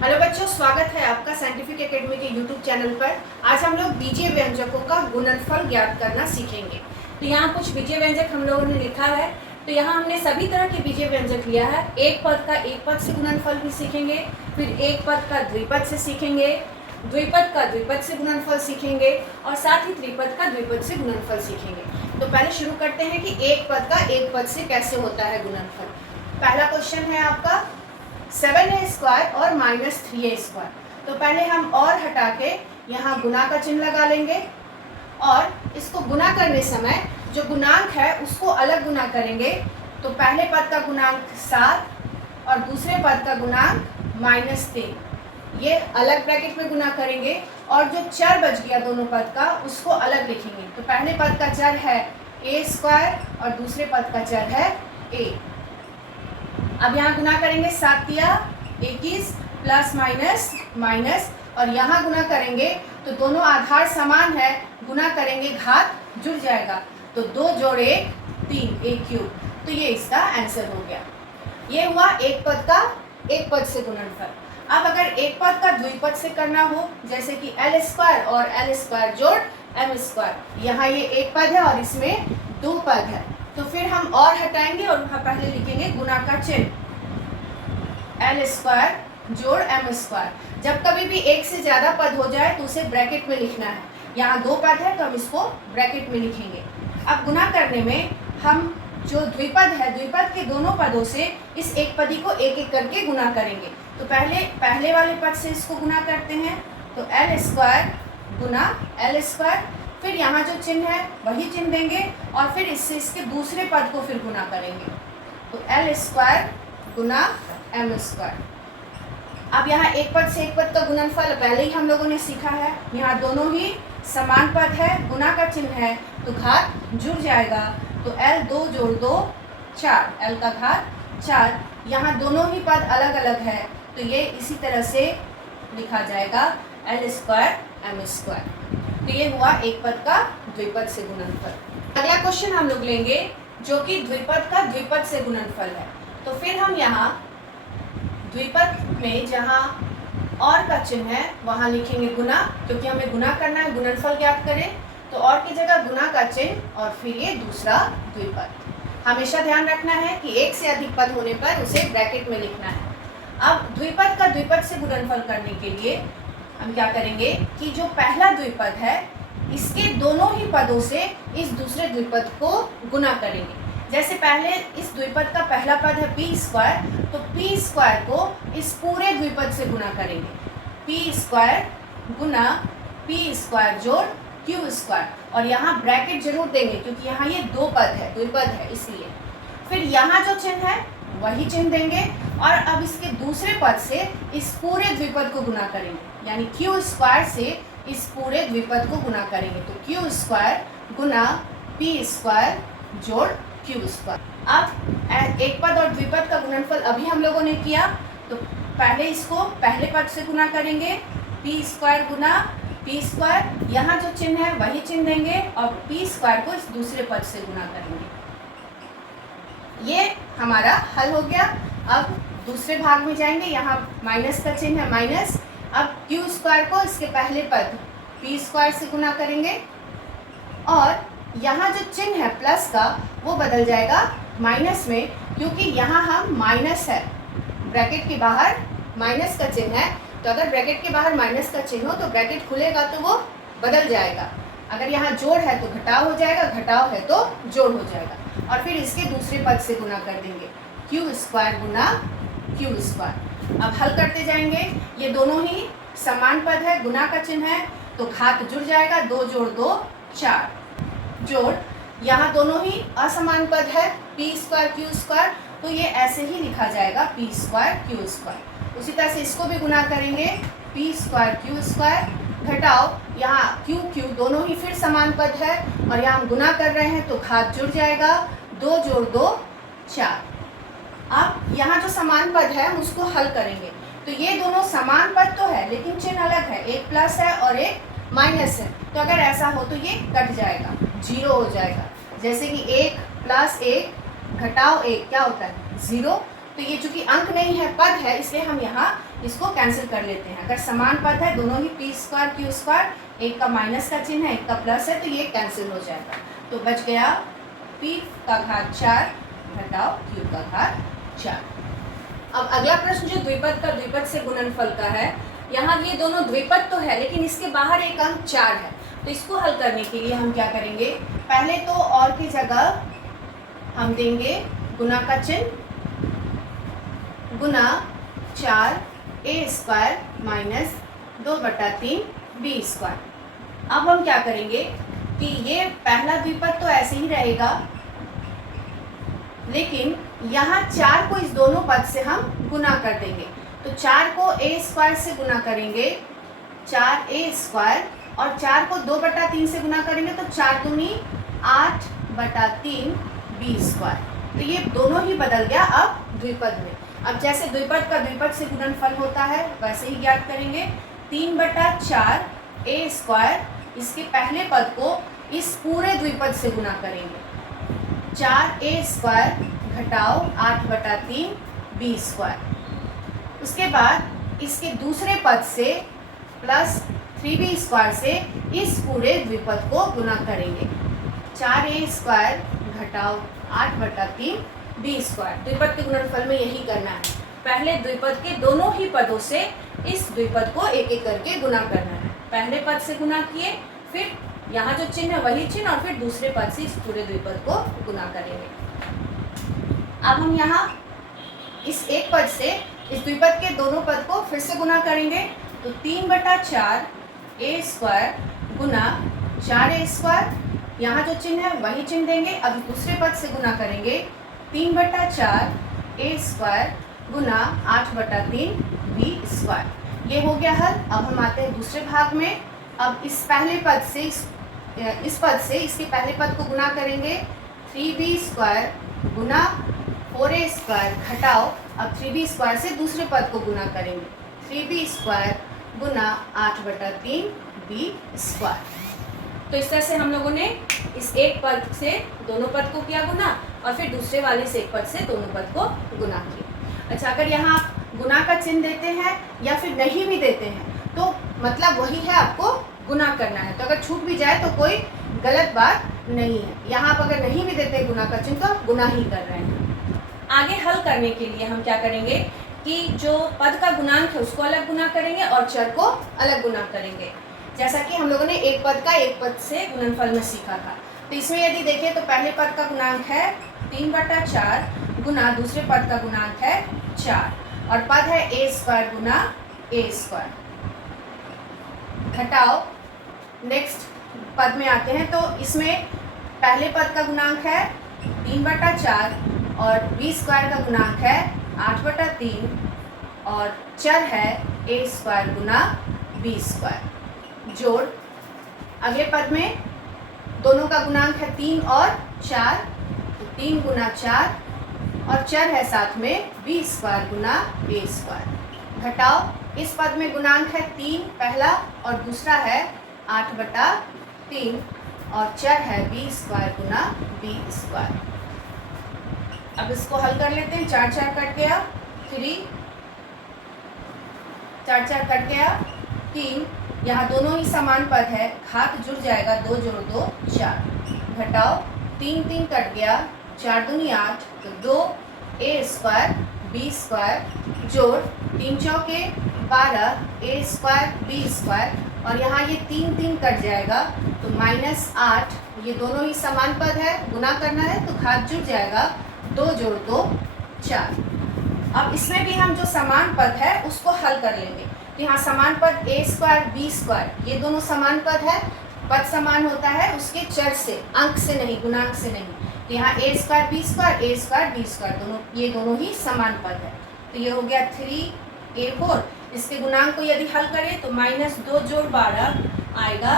Hello बच्चों, स्वागत है आपका साइंटिफिक एकेडमी के यूट्यूब चैनल पर। आज हम लोग बीजीय व्यंजकों का गुणनफल ज्ञात करना सीखेंगे। तो यहाँ कुछ बीजीय व्यंजक हम लोगों ने लिखा है। तो यहाँ हमने सभी तरह के बीजीय व्यंजक लिया है। एक पद का एक पद से गुणनफल भी सीखेंगे, फिर एक पद का द्विपद से सीखेंगे, द्विपद का द्विपद से गुणनफल सीखेंगे और साथ ही त्रिपद का द्विपद से गुणनफल सीखेंगे। तो पहले शुरू करते हैं कि एक पद का एक पद से कैसे होता है गुणनफल। पहला क्वेश्चन है आपका 7a² और -3a²। तो पहले हम और हटा के यहाँ गुना का चिन्ह लगा लेंगे और इसको गुना करने समय जो गुणांक है उसको अलग गुना करेंगे। तो पहले पद का गुणांक 7 और दूसरे पद का गुणांक -3, ये अलग ब्रैकेट में गुना करेंगे और जो चर बच गया दोनों पद का उसको अलग लिखेंगे। तो पहले पद का चर है a² और दूसरे पद का चर है a। अब यहाँ गुना करेंगे 7 तिया 21 प्लस माइनस माइनस और यहाँ गुना करेंगे तो दोनों आधार समान है, गुना करेंगे घात जुड़ जाएगा। तो 2 जोड़ 1 3 a³। तो ये इसका आंसर हो गया। ये हुआ एक पद का एक पद से गुणनफल। अब अगर एक पद का द्विपद से करना हो, जैसे कि l² और l² जोड़ m², यहाँ ये एक पद है और इसमें 2 पद है, तो फिर हम और हटाएंगे और वहाँ पहले लिखेंगे गुना का चिन्ह l² जोड़ m²। जब कभी भी एक से ज़्यादा पद हो जाए तो उसे ब्रैकेट में लिखना है। यहाँ 2 पद है तो हम इसको ब्रैकेट में लिखेंगे। अब गुना करने में हम जो द्विपद है, द्विपद के दोनों पदों से इस एक पदी को एक एक करके गुना करेंगे। तो पहले वाले पद से इसको गुना करते हैं, तो l² गुना l², फिर यहाँ जो चिन्ह है वही चिन्ह देंगे और फिर इससे इसके दूसरे पद को फिर गुना करेंगे। तो l² गुना m²। अब यहाँ एक पद से एक पद का गुणनफल पहले ही हम लोगों ने सीखा है। यहाँ दोनों ही समान पद है, गुना का चिन्ह है तो घात जुड़ जाएगा। तो l 2 जोड़ 2 4, l का घात 4। यहाँ दोनों ही पद अलग अलग है तो ये इसी तरह से लिखा जाएगा l² m²। तो ये हुआ एक पद का द्विपद से गुणनफल। अगला क्वेश्चन हम लोग लेंगे जो कि द्विपद का द्विपद से गुणनफल है। तो फिर हम यहाँ द्विपद में जहाँ और का चिन्ह है वहाँ लिखेंगे गुना, क्योंकि हमें गुना करना है, गुणनफल ज्ञात करें। तो और की जगह गुना का चिन्ह और फिर ये दूसरा द्विपद। हमेशा ध्यान रखना है कि एक से अधिक पद होने पर उसे ब्रैकेट में लिखना है। अब द्विपद का द्विपद से गुणनफल करने के लिए हम क्या करेंगे कि जो पहला द्विपद है इसके दोनों ही पदों से इस दूसरे द्विपद को गुना करेंगे। जैसे पहले इस द्विपद का पहला पद है p², तो p² को इस पूरे द्विपद से गुना करेंगे। p² गुना p² जोड़ q², और यहाँ ब्रैकेट जरूर देंगे क्योंकि यहाँ ये 2 पद है, द्विपद है इसलिए। फिर यहाँ जो चिन्ह है वही चिन्ह देंगे और अब इसके दूसरे पद से इस पूरे द्विपद को गुना करेंगे, यानी q² से इस पूरे द्विपद को गुना करेंगे। तो q² गुना p² जोड़ q²। अब एक पद और द्विपद का गुणनफल अभी हम लोगों ने किया, तो पहले इसको पहले पद से गुना करेंगे, p² गुना p², यहाँ जो चिन्ह है वही चिन्ह देंगे और p² को इस दूसरे पद से गुना करेंगे। ये हमारा हल हो गया। अब दूसरे भाग में जाएंगे, यहाँ माइनस का चिन्ह है माइनस। अब q² को इसके पहले पद p² से गुना करेंगे और यहाँ जो चिन्ह है प्लस का वो बदल जाएगा माइनस में, क्योंकि यहाँ हम माइनस है, ब्रैकेट के बाहर माइनस का चिन्ह है। तो अगर ब्रैकेट के बाहर माइनस का चिन्ह हो तो ब्रैकेट खुलेगा तो वो बदल जाएगा। अगर यहाँ जोड़ है तो घटाव हो जाएगा, घटाव है तो जोड़ हो जाएगा। और फिर इसके दूसरे पद से गुना कर देंगे, q² गुना q²। अब हल करते जाएंगे, ये दोनों ही समान पद है, गुना का चिन्ह है तो घात जुड़ जाएगा। 2 जोड़ 2 4 जोड़, यहाँ दोनों ही असमान पद है p² q², तो ये ऐसे ही लिखा जाएगा p² q²। उसी तरह से इसको भी गुना करेंगे, p² q², घटाओ, यहाँ q दोनों ही फिर समान पद है और यहाँ हम गुना कर रहे हैं तो घात जुड़ जाएगा। 2 जोड़ 2 4। अब यहाँ जो समान पद है हम उसको हल करेंगे। तो ये दोनों समान पद तो है लेकिन चिन्ह अलग है, एक प्लस है और एक माइनस है। तो अगर ऐसा हो तो ये कट जाएगा, 0 हो जाएगा। जैसे कि 1 + 1 घटाओ 1 क्या होता है 0। तो ये चूंकि अंक नहीं है, पद है, इसलिए हम यहाँ इसको कैंसिल कर लेते हैं। अगर समान पद है, दोनों ही p स्क्वायर q स्क्वायर, एक का माइनस का चिन्ह है, एक का प्लस है, तो ये कैंसिल हो जाएगा। तो बच गया p का घात 4 घटाओ q का घात 4। अब अगला प्रश्न जो द्विपद का द्विपद से गुणनफल का है, यहाँ ये दोनों द्विपद तो है लेकिन इसके बाहर एक अंक 4 है, तो इसको हल करने के लिए हम क्या करेंगे, पहले तो और की जगह हम देंगे गुना का चिन्ह, गुना 4a square minus 2/3 b square. अब हम क्या करेंगे कि ये पहला द्विपद तो ऐसे ही रहेगा, लेकिन यहाँ 4 को इस दोनों पद से हम गुना कर देंगे। तो 4 को a स्क्वायर से गुना करेंगे 4a स्क्वायर, और 4 को 2/3 से गुना करेंगे तो 4 दूनी 8/3 b स्क्वायर। तो ये दोनों ही बदल गया अब द्विपद में। अब जैसे द्विपद का द्विपद से गुणनफल होता है वैसे ही ज्ञात करेंगे। 3/4 a स्क्वायर, इसके पहले पद को इस पूरे द्विपद से गुना करेंगे, 4a स्क्वायर घटाओ 8/3 b स्क्वायर। उसके बाद इसके दूसरे पद से प्लस 3b स्क्वायर से इस पूरे द्विपद को गुना करेंगे, 4a स्क्वायर घटाओ 8/3 b स्क्वायर। द्विपद के गुणनफल में यही करना है, पहले द्विपद के दोनों ही पदों से इस द्विपद को एक एक करके गुना करना है। पहले पद से गुना किए, फिर यहाँ जो चिन्ह है वही चिन्ह, और फिर दूसरे पद से इस पूरे द्विपद को गुना करेंगे। अब हम यहाँ इस एक पद से इस द्विपद के दोनों पद को फिर से गुना करेंगे, तो 3/4 a square Guna 4a square, यहाँ जो चिन्ह है वही चिन्ह देंगे। अब दूसरे पद से गुना करेंगे 3/4 a square Guna 8/3 b square. ये हो गया हल। अब हम आते हैं दूसरे भाग में। अब इस पहले पद से इस पद से इसके पहले पद को गुना करेंगे, 3b स्क्वायर गुना 4a स्क्वायर घटाओ, अब 3b स्क्वायर से दूसरे पद को गुना करेंगे, 3b स्क्वायर गुना 8/3 b स्क्वायर। तो इस तरह से हम लोगों ने इस एक पद से दोनों पद को किया गुना, और फिर दूसरे वाले से एक पद से दोनों पद को गुना किया। अच्छा, अगर यहाँ गुना का चिन्ह देते हैं या फिर नहीं भी देते हैं तो मतलब वही है, आपको गुना करना है। तो अगर छूट भी जाए तो कोई गलत बात नहीं है। यहाँ आप अगर नहीं भी देते गुना का चिन्ह तो आप गुना ही कर रहे हैं। आगे हल करने के लिए हम क्या करेंगे कि जो पद का गुणांक है उसको अलग गुना करेंगे और चर को अलग गुना करेंगे, जैसा कि हम लोगों ने एक पद का एक पद से गुणनफल में सीखा था। तो इसमें यदि देखें तो पहले पद का गुणांक है 3/4 गुना दूसरे पद का गुणांक है 4, और पद है a square Guna a square. घटाओ नेक्स्ट पद में आते हैं, तो इसमें पहले पद का गुणांक है 3/4 और b स्क्वायर का गुणांक है 8/3, और चर है a square Guna b square. जोड़ अगले पद में दोनों का गुणांक है 3 और 4, तो 3 गुना 4, और चर है साथ में b square Guna a square. घटाओ इस पद में गुणांक है 3 पहला और दूसरा है 8/3, और चर है b स्क्वायर गुना b स्क्वायर। अब इसको हल कर लेते हैं। 4 4 कट गया, 3 4 4 कट गया, 3, यहाँ दोनों ही समान पद है, घात जुड़ जाएगा, 2 जोड़ 2 4। घटाओ 3 3 कट गया, 4 दूनी 8, तो 2a स्क्वायर b स्क्वायर, जोड़ 3 चौके 12 a स्क्वायर b स्क्वायर, और यहाँ ये 3 3 कट जाएगा तो -8। ये दोनों ही समान पद है, गुना करना है तो घात जुड़ जाएगा, 2 जोड़ 2 4। अब इसमें भी हम जो समान पद है उसको हल कर लेंगे। तो यहाँ समान पद a स्क्वायर b स्क्वायर, ये दोनों समान पद है। पद समान होता है उसके चर से, अंक से नहीं, गुणांक से नहीं। तो यहाँ a square b square, a square b square, दोनों ये दोनों ही समान पद है। तो ये हो गया 3a4। इसके गुणांक को यदि हल करें तो -2 जोड़ 12 आएगा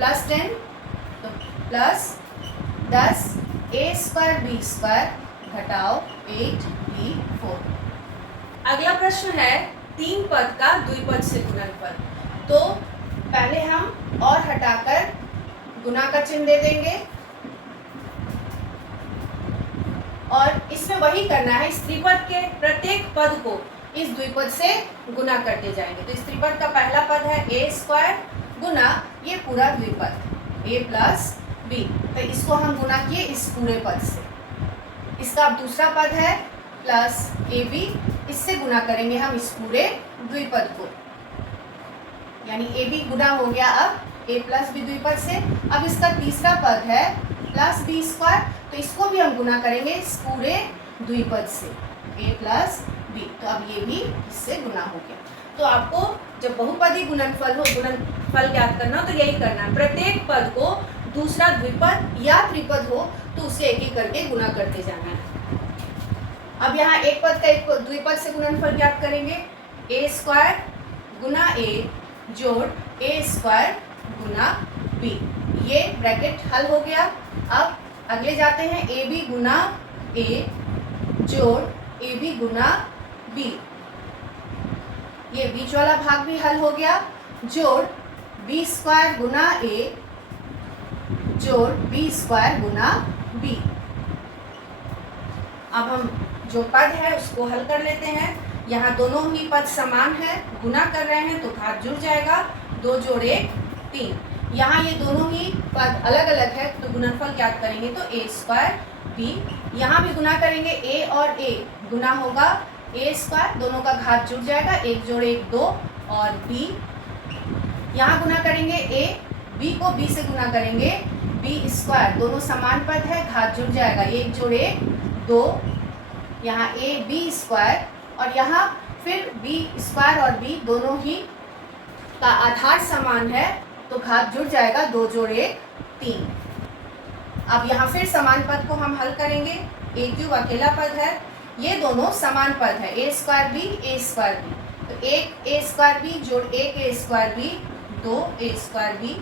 +10, तो +10 a स्क्वायर b स्क्वायर घटाओ 8b4। अगला प्रश्न है 3 पद का द्विपद से गुणनफल। तो पहले हम और हटाकर गुना का चिन्ह दे देंगे, और इसमें वही करना है, इस त्रिपद के प्रत्येक पद को इस द्विपद से गुना करते जाएंगे। तो इस त्रिपद का पहला पद है ए स्क्वायर गुना ये पूरा द्विपद ए प्लस बी, तो इसको हम गुना किए इस पूरे पद से। इसका अब दूसरा पद है प्लस ए बी, इससे गुना करेंगे हम इस पूरे द्विपद को, यानी ए बी गुना हो गया अब ए प्लस बी द्विपद से। अब इसका तीसरा पद है प्लस बी स्क्वायर, तो इसको भी हम गुना करेंगे इस पूरे द्विपद से ए प्लस बी, तो अब ये भी इससे गुना हो गया। तो आपको जब बहुपदी गुणनफल हो, गुणनफल ज्ञात करना हो तो यही करना है, प्रत्येक पद को दूसरा द्विपद या त्रिपद हो तो उसे एक एक करके गुना करते जाना है। अब यहाँ एक पद का एक द्विपद से गुणनफल ज्ञात करेंगे, ए स्क्वायर गुना ए जोड़ ए स्क्वायर गुना बी, ये ब्रैकेट हल हो गया। अब अगले जाते हैं, ए बी गुना ए जोड़ ए बी गुना बी, ये बीच वाला भाग भी हल हो गया, जोड़ बी स्क्वायर गुना ए जोड़ बी स्क्वायर गुना बी। अब हम जो पद है उसको हल कर लेते हैं। यहाँ दोनों ही पद समान है, गुना कर रहे हैं तो घात जुड़ जाएगा, 2 जोड़ 1 3। यहाँ ये दोनों ही पद अलग अलग है तो गुणनफल ज्ञात करेंगे तो ए स्क्वायर बी, यहाँ भी गुना करेंगे ए और ए गुना होगा ए स्क्वायर, दोनों का घात जुड़ जाएगा, 1 जोड़ 1 2 और बी। यहाँ गुना करेंगे ए, बी को बी से गुना करेंगे बी स्क्वायर, दोनों समान पद है, घात जुड़ जाएगा, 1 जोड़ 1 2, यहाँ ए बी स्क्वायर और यहाँ फिर बी स्क्वायर और बी दोनों ही का आधार समान है तो घात जुड़ जाएगा, 2 जोड़ 1 3। अब यहाँ फिर समान पद को हम हल करेंगे, ए क्यूब अकेला पद है, ये दोनों समान पद है, ए स्क्वायर बी ए स्क्वायर बी, तो 1 ए स्क्वायर बी जोड़ 1 ए स्क्वायर बी 2 ए स्क्वायर बी।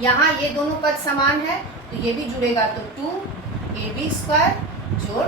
यहाँ ये दोनों पद समान है तो ये भी जुड़ेगा, तो 2 ए बी स्क्वायर जोड़